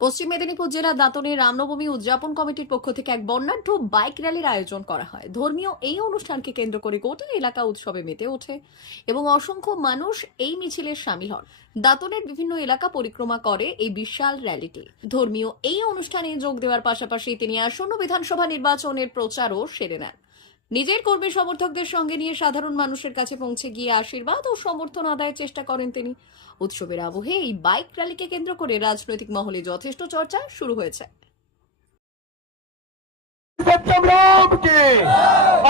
পশ্চিম মেদিনীপুর জেলার দাঁতনে রামনবমী উদযাপন কমিটির পক্ষ থেকে এক বর্ণাঢ্য বাইক র্যালির আয়োজন করা হয়। ধর্মীয় এই অনুষ্ঠানকে কেন্দ্র করে গোটা এলাকা উৎসবে মেতে ওঠে এবং অসংখ্য মানুষ এই মিছিলে সামিল হন। দাঁতনের বিভিন্ন এলাকা পরিক্রমা করে এই বিশাল র্যালিটি। ধর্মীয় এই অনুষ্ঠানে যোগ দেওয়ার পাশাপাশি তিনি আসন্ন বিধানসভা নির্বাচনের প্রচারও সেরে নেন। নিজের কর্মী সমর্থকদের সঙ্গে নিয়ে সাধারণ মানুষের কাছে পৌঁছে গিয়ে আশীর্বাদ ও সমর্থন আদায়ের চেষ্টা করেন তিনি। উৎসবের আবহে এই বাইক র্যালিকে কেন্দ্র করে রাজনৈতিক মহলে যথেষ্ট চর্চা শুরু হয়েছে। सत्यम राम की,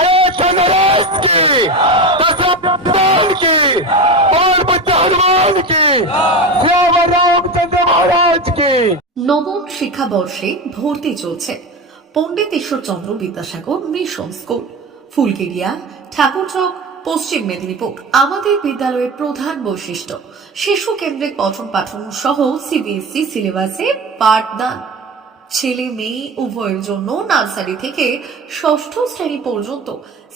अयोध्या नरेश की, दशरथ की, और बच्चा हनुमान की, श्याम रामचंद्र महाराज की। নবম শিক্ষাবর্ষে ভর্তি চলছে পণ্ডিত ঈশ্বরচন্দ্র বিদ্যাসাগর মিশন স্কুল, ফুলকেরিয়া, ঠাকুরচক, পশ্চিম মেদিনীপুর। আমাদের বিদ্যালয়ের প্রধান বৈশিষ্ট্য শিশু কেন্দ্রিক পঠন পাঠন সহ সিবিএসই সিলেবাসে পাঠদান। ছেলে মেয়ে উভয়ের জন্য নার্সারি থেকে ষষ্ঠ শ্রেণী পর্যন্ত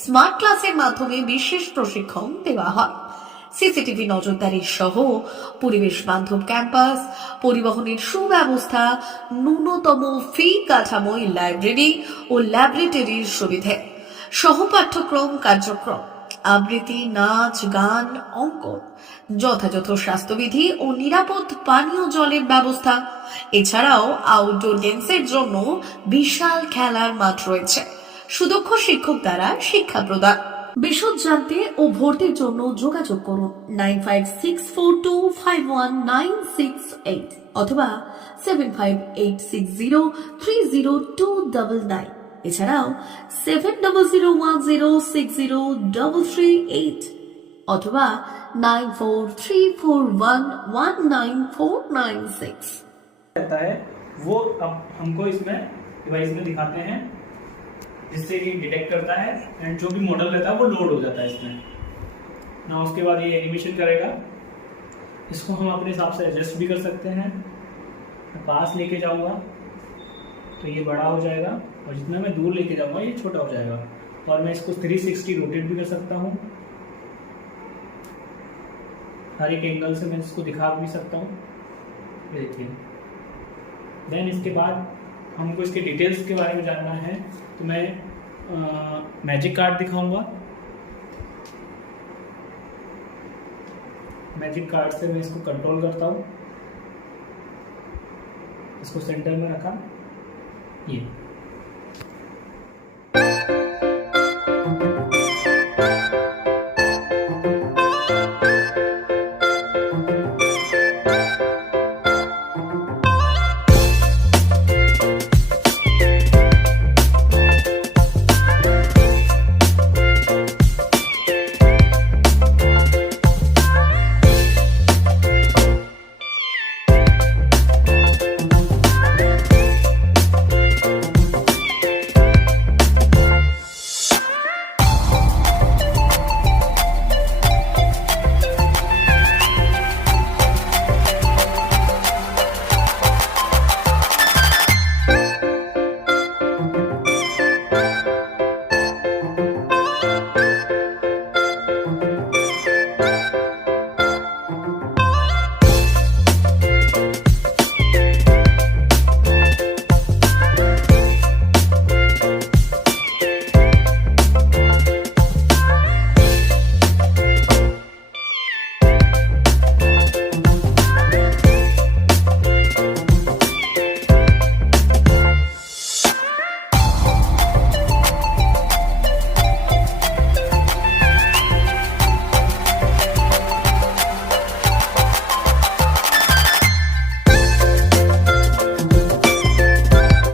স্মার্ট ক্লাসের মাধ্যমে বিশেষ প্রশিক্ষণ দেওয়া হয়। সিসিটিভি নজরদারি সহ পরিবেশ বান্ধব ক্যাম্পাস, পরিবহনের সুব্যবস্থা, ন্যূনতম ফি কাঠামোয় লাইব্রেরি ও ল্যাবরেটরির সুবিধে, সহপাঠ্যক্রম কার্যক্রম, আবৃত্তি, নাচ, গান, অঙ্কন, যথাযথ স্বাস্থ্যবিধি ও নিরাপদ পানীয় জলের ব্যবস্থা। এছাড়াও আউটডোর গেমসের জন্য বিশাল খেলার মাঠ রয়েছে। সুদক্ষ শিক্ষক দ্বারা শিক্ষা প্রদান। বিশদ জানতে ও ভর্তির জন্য যোগাযোগ করুন 9564251968 অথবা 7586030299। এছাড়াও 7001060338 অথবা 9434119496। रहता है वो अब हमको इसमें डिवाइस में दिखाते हैं, जिससे ये डिटेक्ट करता है एंड जो भी मॉडल रहता है वो लोड हो जाता है इसमें ना। उसके बाद ये एनिमेशन करेगा। इसको हम अपने हिसाब से एडजस्ट भी कर सकते हैं। मैं पास लेके जाऊंगा तो ये बड़ा हो जाएगा और जितना मैं दूर लेके जाऊंगा ये छोटा हो जाएगा। और मैं इसको 360 रोटेट भी कर सकता हूँ। हर एक एंगल से मैं इसको दिखा भी सकता हूँ। ये देखिए। देन इसके बाद हमको इसके डिटेल्स के बारे में जानना है तो मैं मैजिक कार्ड दिखाऊंगा। मैजिक कार्ड से मैं इसको कंट्रोल करता हूँ। इसको सेंटर में रखा, ये